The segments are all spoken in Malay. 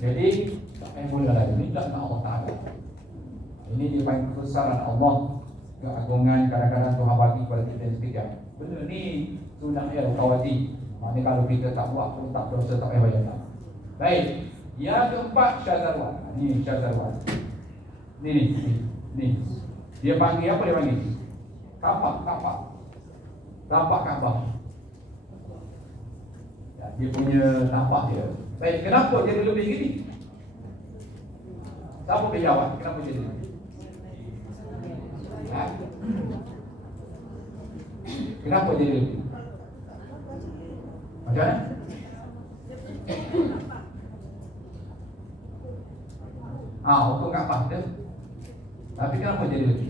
Jadi tak payah mula lagi. Ini tak nak Allah Ta'ala. Ini dia panggil kebesaran Allah. Keagungan kadang-kadang Tuhan bagi kepada kita yang sekian Benda ni sunnah ya Kawati Maknanya kalau kita tak buat pun tak berdosa tak payah bayar Baik. Yang keempat Syazarwan. Ini Syazarwan. Ni ni ni Ni. Dia panggil apa dia panggil? Kapak Kapak Kapak kapak ya, Dia punya nampak dia Baik, kenapa dia lebih gini? Siapa boleh jawab? Kenapa dia lebih? Ha? Kenapa dia lebih? Macam mana? Ah, hukum kat pas dia. Tapi kenapa dia lebih?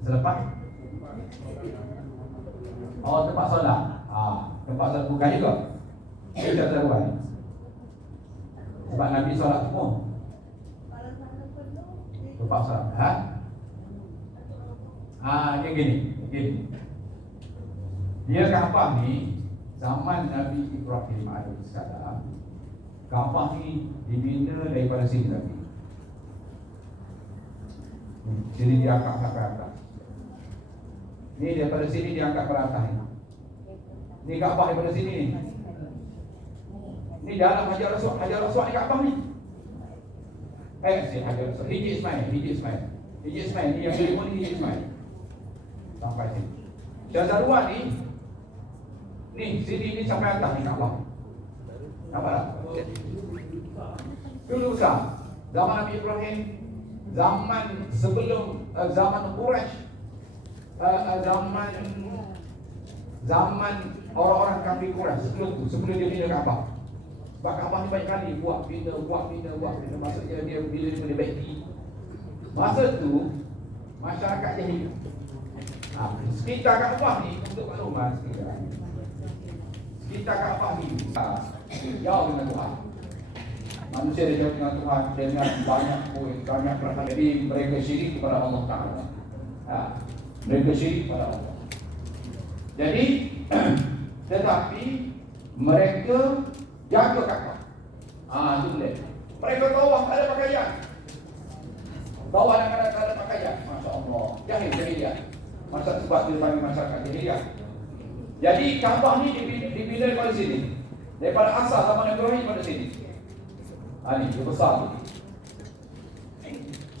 Selepas Oh tempat solat. Ha, Tempat solat bukan juga Itu tak tahu Sebab Nabi solat semua. Tempat solat. Ha? Ha, dia gini Gini Dia Kaabah ni Zaman Nabi Ibrahim AS Kaabah ni Dibina daripada sini Nabi. Jadi dia angkat sampai atas Ni daripada sini diangkat ke atas ni. Ni Kaabah daripada sini ni. Ni dalam Hajar Aswad, Hajar Aswad ni Kaabah ni. Eh, si Hajar Aswad. Hiji Ismail, Hiji Ismail. Hiji Ismail ni yang kelima ni Hiji Ismail. Sampai sini. Syazarwan ni Ni, sini ni sampai atas ni Kaabah. Nampak tak? Dulu sah. Zaman Nabi Ibrahim, zaman sebelum uh, zaman Quraisy uh, zaman zaman orang-orang kafir Quraisy sebelum tu sebelum dia bina Kaabah. Sebab Kaabah ni banyak kali buat bina buat bina buat bina maksudnya dia bila dia baiki. Masa tu masyarakat jahil. Ha, sekitar Kaabah ni untuk maklumat sekitar. Sekitar Kaabah ni ha, jauh dengan Tuhan. Manusia dia jauh dengan Tuhan dengan banyak poin, banyak perasaan. Jadi mereka syirik kepada Allah Taala. Ha, mereka syirik pada Allah. Jadi tetapi mereka jaga Kaabah. Ah, itu boleh. Mereka tawaf tak ada pakaian. Tawaf dengan ada, ada pakaian. Masya Allah. Jahil jahiliah. Masa sebab dia panggil masyarakat jahiliah. Jadi Kaabah ni dibina daripada sini. Daripada asal zaman Ibrahim pada sini. Ah ni, dia besar.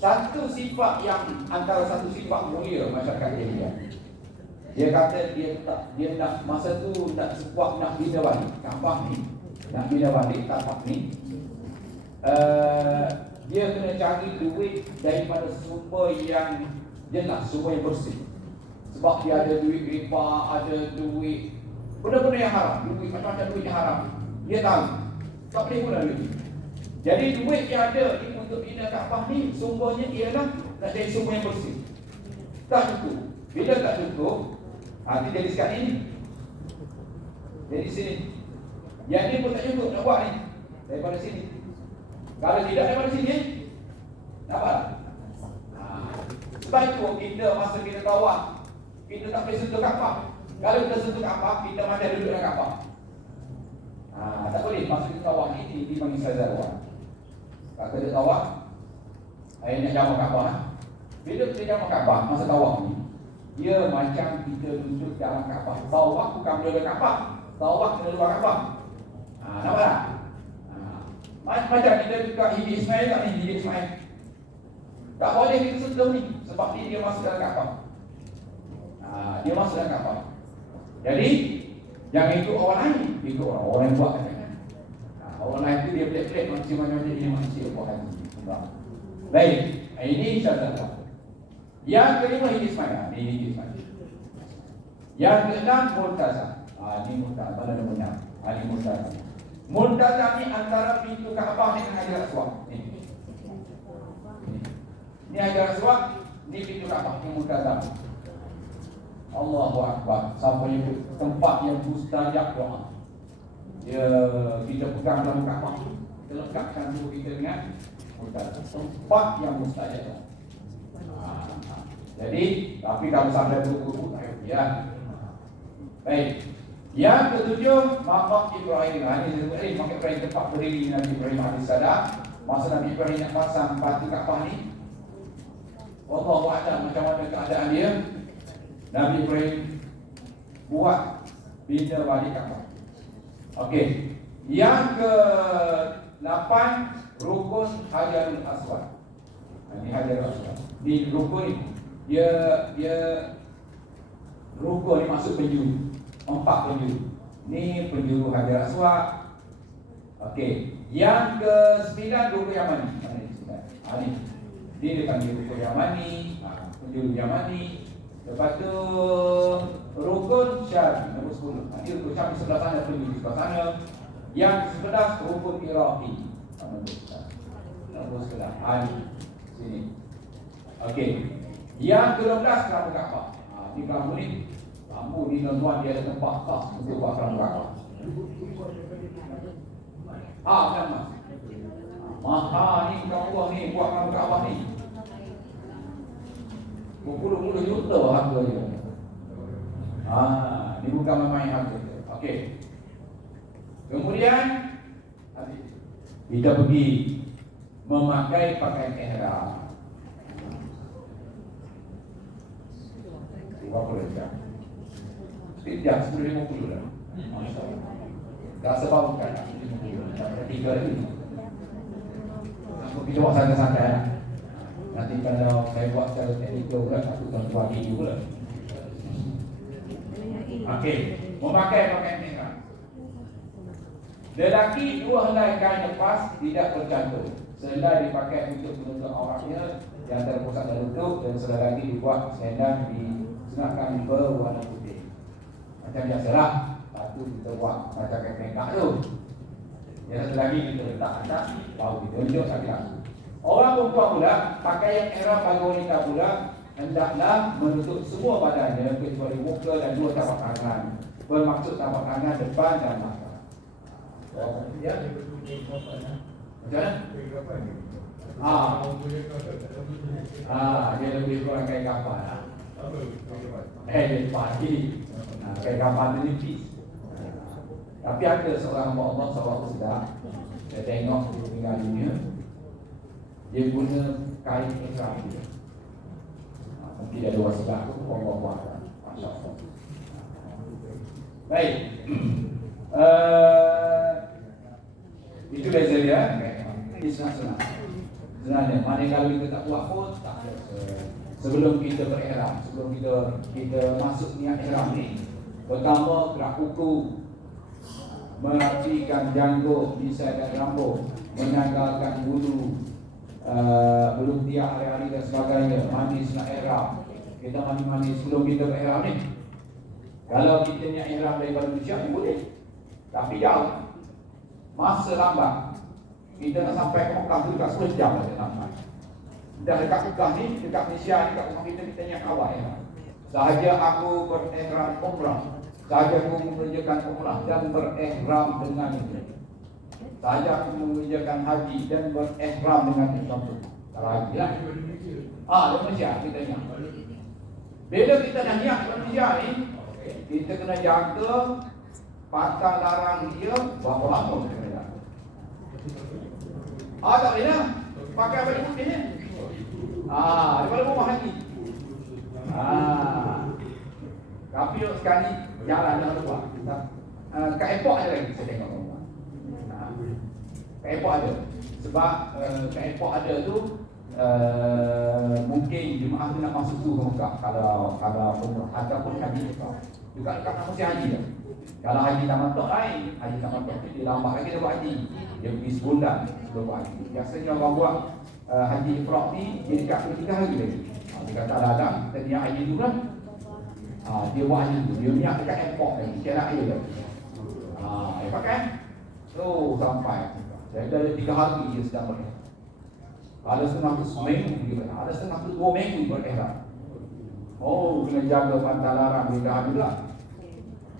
Satu sifat yang antara satu sifat mulia masyarakat jahiliah. Dia kata dia tak dia nak masa tu nak sekuat nak bina balik kampung ni. Nak bina balik tapak ni. Uh, dia kena cari duit daripada sumber yang jelas, sumber yang bersih. Sebab dia ada duit riba, ada duit benda-benda yang haram, duit macam-macam duit yang haram. Dia tahu. Tak boleh guna duit. Jadi duit yang ada untuk bina Kaabah ni sumbernya ialah nak jadi sumber yang bersih. Tak cukup. Bila tak cukup, nanti jadi sekat ini. Jadi sini. Yang ni pun tak cukup nak buat ni. Daripada sini. Kalau tidak daripada sini, dapat. Ha. Sebab itu kita masa kita tawaf, kita tak boleh sentuh Kaabah. Kalau kita sentuh Kaabah, kita macam duduk dalam Kaabah. Ha, tak boleh masa kita tawaf ni dipanggil sazarawat. Tak kena tawaf. Saya nak jamak Kaabah. Eh. Bila kita jamak Kaabah Masa tawaf ni Dia macam kita duduk dalam Kaabah. Tawaf bukan berada Kaabah. Tawaf kena luar Kaabah. Ha, Nampak tak? Ha. Macam kita dekat Hidi Ismail tak ni Hidi Ismail? Tak boleh kita sentuh ni Sebab ni dia masuk dalam Kaabah. Ha, Dia masuk dalam Kaabah. Jadi Jangan ikut orang lain Ikut orang, orang yang buat Orang lain tu dia pelik-pelik manusia macam dia manusia buat hati. Baik, ini syarat Yang kelima ini Ismail. Ini ini Ismail. Yang keenam Murtaza. Ah, ini Murtaza. Mana nombor enam? Ah, ini Murtaza. Murtaza ni antara pintu Kaabah dengan Hajar Aswad. Ini. Ini Hajar Aswad. Ini pintu Kaabah. Ini Murtaza. Allahu Akbar. Sampai tempat yang mustajab doa ya kita pegang dalam kapal. Kita lekatkan dulu kita dengan tempat yang mustajab ha, jadi tapi kalau sampai buku-buku tak ya baik. Yang ketujuh, makam Ibrahim. Ha, ini disebut ini makam Ibrahim tempat berdiri Nabi Ibrahim AS. Masa Nabi Ibrahim nak pasang batu Kaabah ni, Allah Ta'ala macam mana keadaan dia. Nabi Ibrahim buat bina balik Kaabah. Okey. Yang ke 8 rukun Hajarul Aswad. Ini Hajarul Aswad. Di rukun ni dia dia rukun ni masuk penjuru empat penjuru. Ni penjuru Hajar Aswad. Okey. Yang ke sembilan rukun Yamani. Mana ni sembilan? Ha, ni. Ni dia panggil rukun Yamani. Ha, penjuru Yamani. Lepas tu rukun Syari. Nombor sepuluh. Ha, ni rukun Syari sebelah sana. Penjuru sebelah sana. Yang sebelah rukun Iraqi. Nombor sebelah. Ha, ni. Sini. Okey. Yang ke-12 Kerambu Kaabah. Ha, ni kerambu ni Lampu ni tuan-tuan dia ada tempat khas untuk buat kerang bakar. Ha, kan mas? Maha ni bukan buah ni, buat kerang bakar ni. Berpuluh-puluh juta harga dia. Ha, ni bukan main harga dia. Okey. Kemudian kita pergi memakai pakaian ihram. Berapa dah? Sejak sepuluh lima puluh dah Tak sebab bukan Tiga lagi Aku pergi buat santai-santai lah Nanti kalau saya buat secara teknikal pula Aku akan buat video pula Okey Memakai pakai merah. Lelaki dua helai kain lepas Tidak bercantum. Selai dipakai untuk menutup awaknya Yang terpusat dan lutut Dan selai lagi dibuat selendang Disengatkan berwarna putih. Macam biasalah Batu kita buat macam kain pengkak tu. Yang satu lagi kita letak atas Baru kita unjuk sakit Orang perempuan pula Pakaian era bagi wanita pula Hendaklah menutup semua badannya Kecuali muka dan dua tapak tangan. Bermaksud tapak tangan depan dan mata Ya Macam mana? Ah, ah, dia lebih kurang kayak kapal lah. Eh, dia pagi. Kayak gambar menipis Tapi ada seorang hamba Allah Seorang sedar Dia tengok dia tinggal dunia Dia guna kain ikhram dia Mungkin dia dua sedar tu Allah buat Allah Baik. Uh, Itu beza dia Ini senang-senang Sebenarnya, mana kalau kita tak buat pun tak Sebelum kita berihram, sebelum kita kita masuk niat ihram ni, Pertama, gerak kuku Merapikan janggut, misai dan rambut Menanggalkan bulu uh, Belum tiap hari-hari dan sebagainya. Manis nak ihram. Kita mandi-mandi sebelum kita ke ihram ni. Kalau kita ni ihram daripada Malaysia ni boleh. Tapi jauh. Masa lambat. Kita nak sampai ke Mekah tu dekat 10 jam saja sampai Dan dekat Mekah ni, dekat Malaysia ni, dekat rumah kita, kita ni kawal ya. Sahaja aku berihram umrah. Sahaja aku mengerjakan umrah dan berihram dengan Sahaja aku mengerjakan haji dan berihram dengan itu. Kalau haji lah. Ah, di Malaysia kita ni. Bila kita nak niat Malaysia ni, kita kena jaga patah larang dia berapa lama kita kena jaga. Ah, tak boleh lah. Pakai baju putih ni. Ah, daripada rumah haji. Ah. Tapi sekali jalan jangan lupa. Uh, kat airport ada lagi saya tengok kat airport ada. Sebab uh, kat airport ada tu uh, mungkin jemaah tu nak masuk tu Mekah kalau kalau umrah ataupun haji Mekah. Juga dekat nak mesti haji dah. Kalau haji tamattu lain, haji tamattu tu dia lambat lagi dia buat haji. Dia pergi sebulan sebelum buat haji. Biasanya orang buat uh, haji ifrad ni dia dekat 3 hari lagi. Uh, dia kata dalam kita niat haji tu kan ha, dia buat ni tu dia minyak dekat airport lagi dia nak air lagi ha, dia pakai so sampai jadi ada tiga hari dia sedang berihram ada setengah tu seminggu berihram ada setengah tu dua minggu berihram oh kena jaga pantai larang dah habis lah.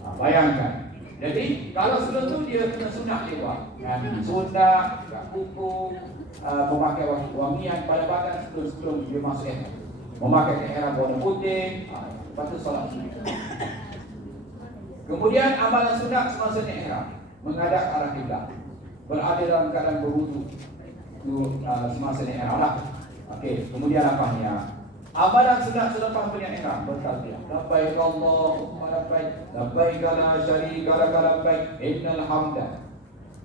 Ha, bayangkan. Jadi kalau sebelum tu dia kena sunat dia buat. Nabi sunat, tak kuku, uh, memakai wangian pada badan sebelum sebelum dia masuk ihram. Memakai ihram warna putih, uh, Lepas tu solat sunat. Kemudian amalan sunat semasa ni menghadap arah kiblat. Berada dalam keadaan berwudu. Itu uh, semasa ni ihram lah. Okey, kemudian apa ni? Amalan sunat selepas berniat ihram bertalbiyah. Labbaik Allahumma labbaik. Labbaik la syarika lak labbaik. Innal hamda.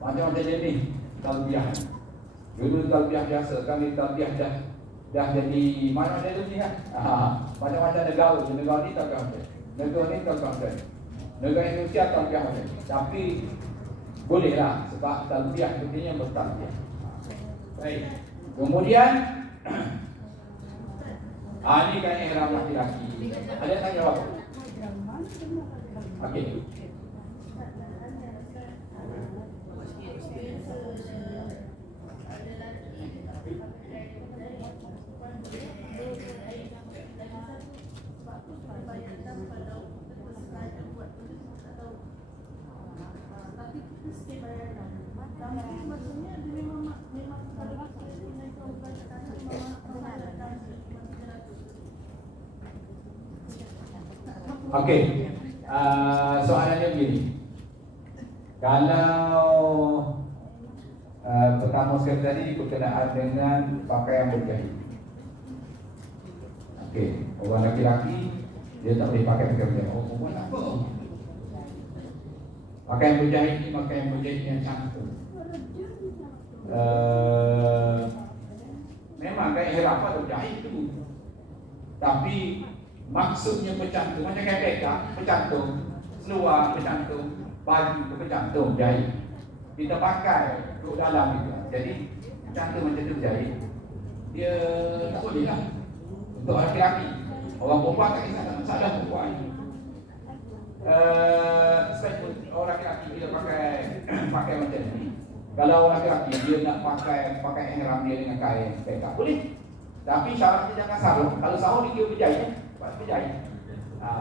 Macam-macam jenis talbiyah. Dulu talbiyah biasa, kami talbiyah dah dah jadi mana ada ni kan? Macam-macam negara, negara ni tak kau Negara ni tak kau Negara Indonesia talbiyah ada. Bolehlah sebab talbiyah pentingnya bertalbiyah. Baik. Kemudian Ah ini kan ihram laki-laki. Ada tanya jawab? Okey. Okey. Uh, soalannya begini. Kalau uh, pertama sekali tadi berkenaan dengan pakaian berjahit. Okey, orang lelaki dia tak boleh pakai pakaian berjahit. Oh, perempuan apa? Pakaian berjahit ni pakaian berjahit yang cantik. Uh, memang kayak ihram apa berjahit tu. Tapi Maksudnya bercantum. Macam kayak beka Bercantum. Seluar bercantum. Baju bercantum Jahit. Kita pakai Untuk dalam itu. Jadi Bercantum macam tu jahit. Dia Tak boleh lah. Untuk lelaki Orang perempuan tak kisah Tak masalah perempuan. Uh, Sebab orang lelaki Bila pakai Pakai macam ni. Kalau orang lelaki Dia nak pakai Pakai ihram dia dengan kain Beka Boleh. Tapi syaratnya jangan sarung. Kalau sarung dia berjaya, Lepas tu jahit ha.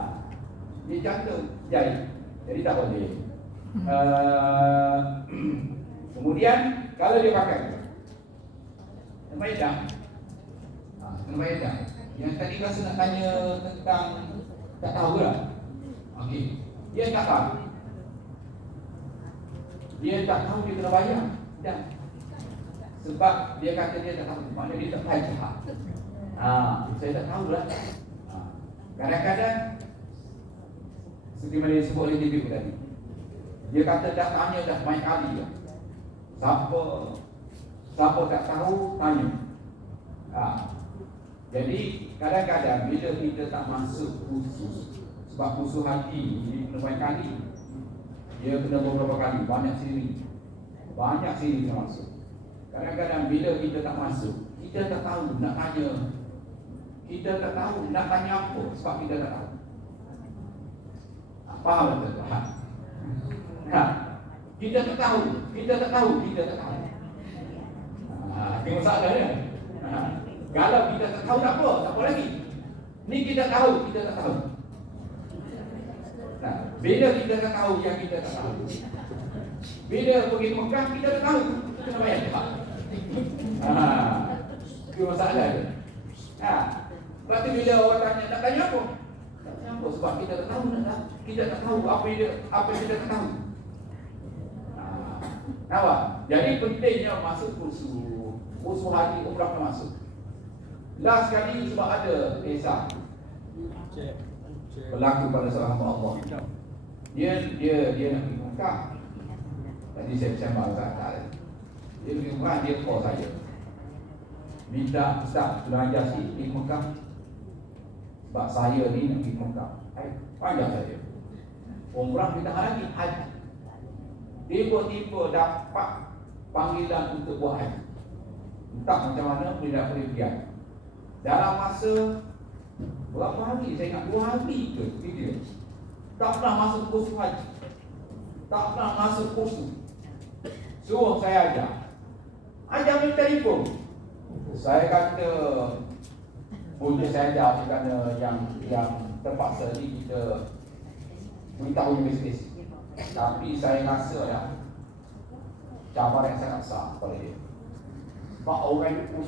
Dia jantung jahit Jadi tak boleh. Uh, Kemudian Kalau dia pakai Nama Edah ha, Nama Edah Yang tadi rasa nak tanya tentang Tak tahu lah Okey. Dia tak tahu Dia tak tahu dia kena bayar. Dan Sebab dia kata dia tak tahu. Maknanya dia tak tahu Ha, saya tak tahu lah. Kadang-kadang Seperti mana sebut oleh TV tadi. Dia kata dah tanya dah banyak kali ya. Siapa Siapa tak tahu Tanya. Ha. Jadi kadang-kadang Bila kita tak masuk khusus Sebab khusus hati Ini kena banyak kali Dia kena beberapa kali Banyak sini Banyak sini kita masuk Kadang-kadang bila kita tak masuk Kita tak tahu nak tanya kita tak tahu nak tanya apa sebab kita tak tahu. Apa hal itu? Ha. Kita tak tahu, kita tak tahu, kita tak tahu. Ha, masalah dia. Ha. Kalau kita tak tahu tak apa, tak apa lagi. Ni kita tahu, kita tak tahu. Bila kita tak tahu yang kita tak tahu. Bila pergi Mekah kita tak tahu, kita kena bayar tak? Ha. Itu masalah dia. Ha. Lepas tu bila orang tanya, nak tanya apa? Tak tanya apa? Sebab kita tak tahu nak Kita tak tahu apa yang apa yang kita tak tahu. Nampak? Jadi pentingnya masuk kursus. Kursus hati umrah nak masuk. Last sekali sebab ada kisah berlaku pada seorang hamba Allah. Dia dia dia nak pergi Mekah. Tadi saya bersama tak tak. Dia pergi Mekah dia call saya. Minta Ustaz belajar sikit di Mekah sebab saya ni nak pergi Mekah eh, Panjang saja Umrah kita lagi haji Tiba-tiba dapat Panggilan untuk buat haji Entah macam mana boleh boleh pergi Dalam masa Berapa hari? Saya ingat dua hari ke Tiga Tak pernah masuk kursus haji Tak pernah masuk kursus Suruh saya ajar Ajar ni telefon Saya kata boleh saja kerana yang yang terpaksa ni kita beritahu bisnes. Tapi saya rasa ya cabaran yang sangat besar pada dia. Sebab orang itu